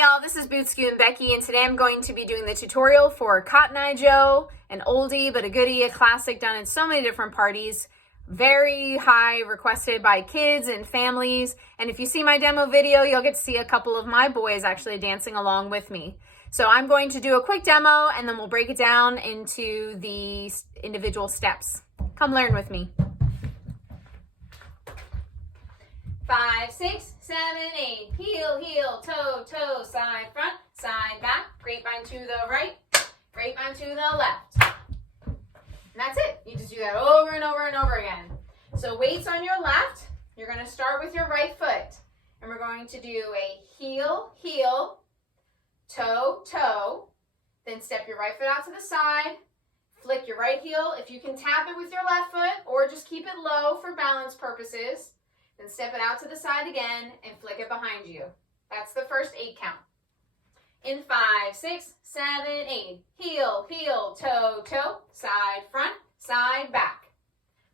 y'all, this is Scootin Becky, and today I'm going to be doing the tutorial for Cotton Eye Joe, an oldie but a goodie, a classic done in so many different parties. Very high requested by kids and families, and if you see my demo video, you'll get to see a couple of my boys actually dancing along with me. So I'm going to do a quick demo, and then we'll break it down into the individual steps. Come learn with me. 5, 6, 7, 8, heel, heel, toe, toe, side, front, side, back, grapevine to the right, grapevine to the left. And that's it. You just do that over and over and over again. So weights on your left, you're going to start with your right foot. And we're going to do a heel, heel, toe, toe, then step your right foot out to the side, flick your right heel. If you can tap it with your left foot or just keep it low for balance purposes, then step it out to the side again and flick it behind you. That's the first 8 count. In 5, 6, 7, 8, heel, heel, toe, toe, side, front, side, back.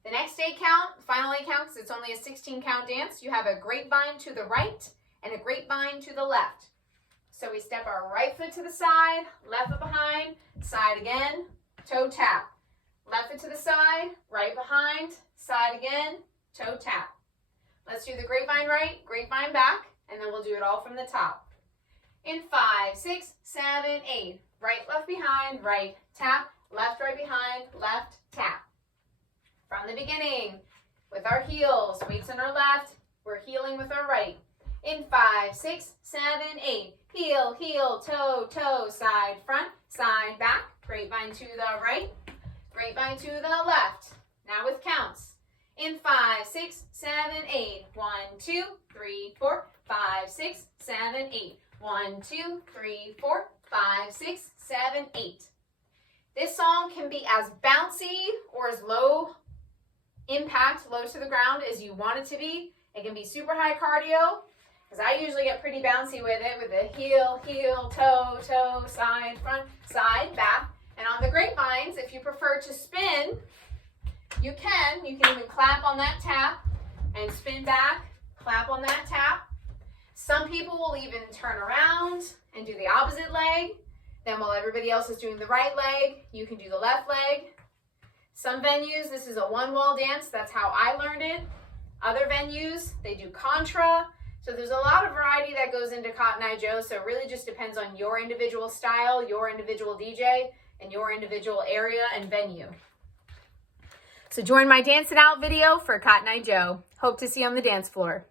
The next 8 count, final 8 counts, it's only a 16 count dance. You have a grapevine to the right and a grapevine to the left. So we step our right foot to the side, left foot behind, side again, toe tap. Left foot to the side, right behind, side again, toe tap. Let's do the grapevine right, grapevine back, and then we'll do it all from the top. In 5, 6, 7, 8, right, left behind, right, tap, left, right behind, left, tap. From the beginning, with our heels, weights on our left, we're heeling with our right. In 5, 6, 7, 8, heel, heel, toe, toe, side, front, side, back, grapevine to the right, grapevine to the left. Now with counts. In 5, 6, 7, 8, 1, 2, 3, 4, 5, 6, 7, 8, 1, 2, 3, 4, 5, 6, 7, 8. This song can be as bouncy or as low impact, low to the ground as you want it to be. It can be super high cardio, because I usually get pretty bouncy with it, with the heel, heel, toe, toe, side, front, side, back. And on the grapevines, if you prefer to spin, you can even clap on that tap and spin back, clap on that tap. Some people will even turn around and do the opposite leg. Then while everybody else is doing the right leg, you can do the left leg. Some venues, this is a one-wall dance. That's how I learned it. Other venues, they do contra. So there's a lot of variety that goes into Cotton Eye Joe. So it really just depends on your individual style, your individual DJ, and your individual area and venue. So join my Dance It Out video for Cotton Eye Joe. Hope to see you on the dance floor.